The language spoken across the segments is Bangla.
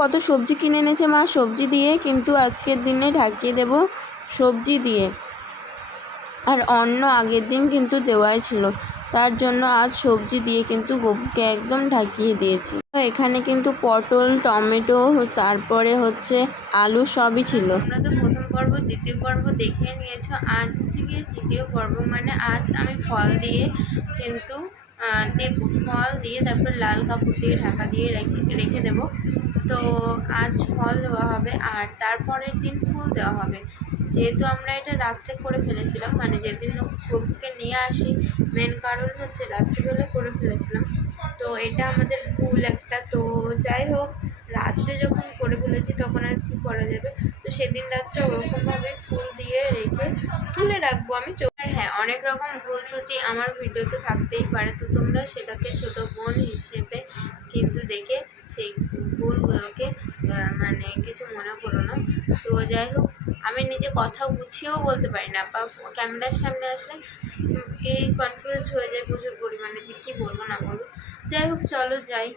কত সবজি কিনে এনেছে মা, সবজি দিয়ে, কিন্তু আজকের দিনে ঢাকিয়ে দেব সবজি দিয়ে। আর অন্য আগের দিন কিন্তু দেওয়াই ছিল। তার জন্য আজ সবজি দিয়ে কিন্তু গপুকে একদম ঢাকিয়ে দিয়েছি। তো এখানে কিন্তু পটল, টমেটো, তারপরে হচ্ছে আলু সবই ছিল। আমরা তো প্রথম পর্ব, দ্বিতীয় পর্ব দেখে নিয়েছো। আজ হচ্ছে গিয়ে তৃতীয় পর্ব মানে আজ আমি ফল দিয়ে কিন্তু দেব ফল দিয়ে তারপর লাল কাপড় দিয়ে ঢাকা দিয়ে রেখে রেখে দেবো। তো আজ ফল দেওয়া হবে আর তারপরের দিন ফুল দেওয়া হবে। যেহেতু আমরা এটা রাত্রে করে ফেলেছিলাম মানে যেদিন কফুকে নিয়ে আসি মেন কারণ হচ্ছে রাত্রিবেলা করে ফেলেছিলাম। তো এটা আমাদের ভুল একটা। তো যাই হোক রাত্রে যখন করে ফেলেছি, তখন আর কী করা যাবে? তো সেদিন রাত্রে ওরকমভাবে ফুল দিয়ে রেখে তুলে রাখব আমি চোখ। হ্যাঁ অনেক রকম ভুল ত্রুটি আমার ভিডিওতে থাকতেই পারে। তো তোমরা সেটাকে ছোট বোন হিসেবে কিন্তু দেখে সেই ভুলগুলোকে মানে কিছু মনে করো না। তো যাই হোক, আমি নিজে কথা গুছিয়েও বলতে পারি না, বা ক্যামেরার সামনে আসলে কি কনফিউজ হয়ে যায় প্রচুর পরিমাণে যে কী বলব না বলব। যাই হোক, চলো যাই।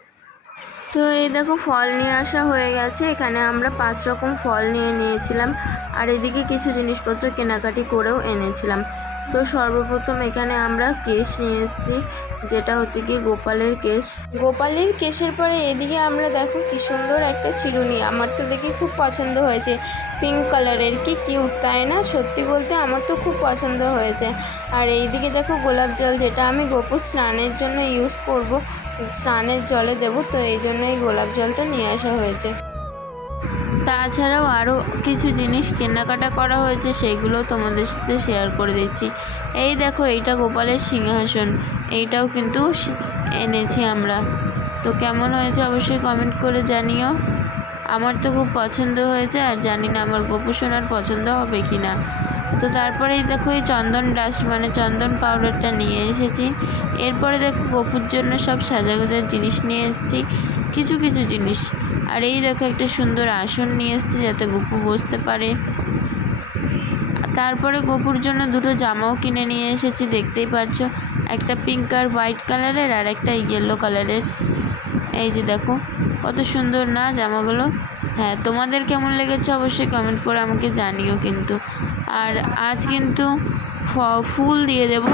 তো এই দেখো ফল নিয়ে আসা হয়ে গেছে। এখানে আমরা পাঁচ রকম ফল নিয়ে নিয়েছিলাম। আর এদিকে কিছু জিনিসপত্র কেনাকাটি করেও এনেছিলাম। তো সর্বপ্রথম এখানে আমরা কেশ নিয়ে এসেছি, যেটা হচ্ছে কি গোপালের কেশ। গোপালের কেশের পরে এদিকে আমরা দেখো কি সুন্দর একটা চিরুনি। আমার তো দেখে খুব পছন্দ হয়েছে। পিঙ্ক কালারের কি কিউট, তাই না? সত্যি বলতে আমার তো খুব পছন্দ হয়েছে। আর এইদিকে দেখো গোলাপ জল, যেটা আমি গোপুর স্নানের জন্য ইউজ করব। স্নানের জলে দেব, তো এই জন্য এই গোলাপ জলটা নিয়ে আসা হয়েছে। তাছাড়াও আরও কিছু জিনিস কেনাকাটা করা হয়েছে সেইগুলো তোমাদের সাথে শেয়ার করে দিচ্ছি। এই দেখো, এইটা গোপালের সিংহাসন। এইটাও কিন্তু এনেছি আমরা। তো কেমন হয়েছে অবশ্যই কমেন্ট করে জানিও। আমার তো খুব পছন্দ হয়েছে, আর জানি না আমার গোপু সোনার পছন্দ হবে কি না তো তারপরেই দেখো এই চন্দন ডাস্ট মানে চন্দন পাউডারটা নিয়ে এসেছি। এরপরে দেখো গোপুর জন্য সব সাজাগোজার জিনিস নিয়ে এসেছি, কিছু কিছু জিনিস। আর এই দেখো একটা সুন্দর আসন নিয়ে এসেছি যাতে গপু বসতে পারে। তারপরে গপুর জন্য দুটো জামাও কিনে নিয়ে এসেছি, দেখতেই পারছ একটা পিঙ্ক আর হোয়াইট কালারের আর একটা ইয়েলো কালারের এই যে দেখো, কত সুন্দর না জামাগুলো? হ্যাঁ তোমাদের কেমন লেগেছে অবশ্যই কমেন্ট করে আমাকে জানিও কিন্তু। আর আজ কিন্তু ফুল দিয়ে দেব,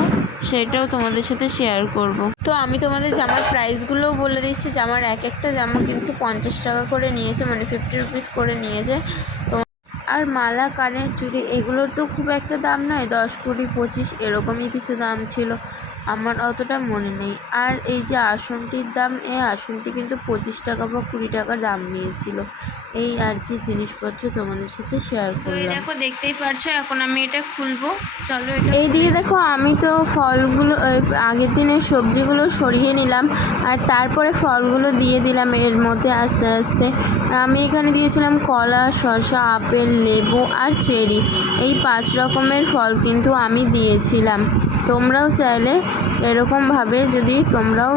সেটাও তোমাদের সাথে শেয়ার করব। তো আমি তোমাদের জামার প্রাইসগুলোও বলে দিচ্ছি। জামার এক একটা জামা কিন্তু পঞ্চাশ টাকা করে নিয়েছে মানে ফিফটি রুপিস করে নিয়েছে। তো আর মালা কানের চুড়ি এগুলোর তো খুব একটা দাম নয়। দশ কুড়ি পঁচিশ এরকমই কিছু দাম ছিল। আমার অতটা মনে নেই। আর এই যে আসনটির দাম এই আসনটি কিন্তু পঁচিশ টাকা বা কুড়ি টাকা দাম নিয়েছিল। এই আর কি জিনিসপত্র তোমাদের সাথে শেয়ার করলাম। দেখো দেখতেই পারছ এখন আমি এটা খুলবো। চলো এই এইদিকে দেখো। আমি তো ফলগুলো আগের দিনের সবজিগুলো সরিয়ে নিলাম আর তারপরে ফলগুলো দিয়ে দিলাম এর মধ্যে আস্তে আস্তে। আমি এখানে দিয়েছিলাম কলা শসা আপেল লেবু আর চেরি। এই পাঁচ রকমের ফল কিন্তু আমি দিয়েছিলাম। তোমরাও চাইলে এরকমভাবে যদি তোমরাও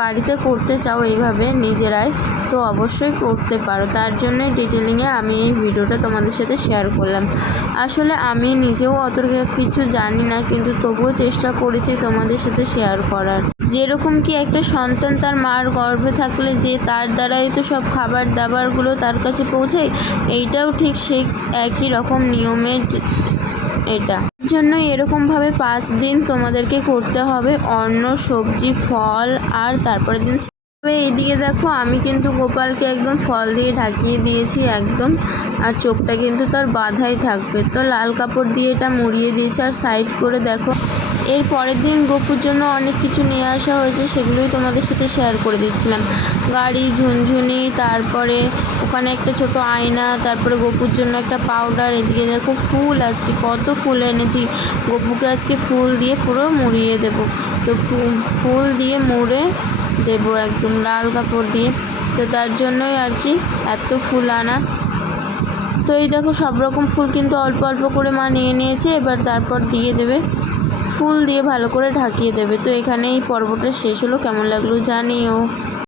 বাড়িতে করতে চাও এইভাবে নিজেরাই, তো অবশ্যই করতে পারো। তার জন্য ডিটেলিংয়ে আমি এই ভিডিওটা তোমাদের সাথে শেয়ার করলাম। আসলে আমি নিজেও অত কিছু জানি না, কিন্তু তবুও চেষ্টা করেছি তোমাদের সাথে শেয়ার করার। যেরকম কি একটা সন্তান তার মার গর্ভে থাকলে যে তার দ্বারাই তো সব খাবার দাবারগুলো তার কাছে পৌঁছায়, এইটাও ঠিক সেই একই রকম নিয়মের এটা। জন্য এরকমভাবে পাঁচ দিন তোমাদেরকে করতে হবে। অন্ন, সবজি, ফল আর তারপরের দিন তবে এইদিকে দেখো, আমি কিন্তু গোপালকে একদম ফল দিয়ে ঢাকিয়ে দিয়েছি একদম। আর চোখটা কিন্তু তার বাধাই থাকবে। তো লাল কাপড় দিয়ে এটা মুড়িয়ে দিয়েছি। আর সাইড করে দেখো এর পরের দিন গোপুর জন্য অনেক কিছু নিয়ে আসা হয়েছে, সেগুলোই তোমাদের সাথে শেয়ার করে দিচ্ছিলাম। গাড়ি, ঝুনঝুনি, তারপরে ওখানে একটা ছোট আয়না, তারপরে গোপুর জন্য একটা পাউডার এদিকে দেখো ফুল আজকে, কত ফুল এনেছি। গোপুকে আজকে ফুল দিয়ে পুরো মুড়িয়ে দেব। তো ফুল দিয়ে মুড়ে দেব একদম, লাল কাপড় দিয়ে। তো তার জন্যই আর কি এত ফুল আনা। তো এই দেখো সব রকম ফুল কিন্তু অল্প অল্প করে মা নিয়ে নিয়েছে, এবার তারপর দিয়ে দেবে। ফুল দিয়ে ভালো করে ঢাকিয়ে দেবে। তো এখানে এই পর্বটা শেষ হলো। কেমন লাগল জানিও।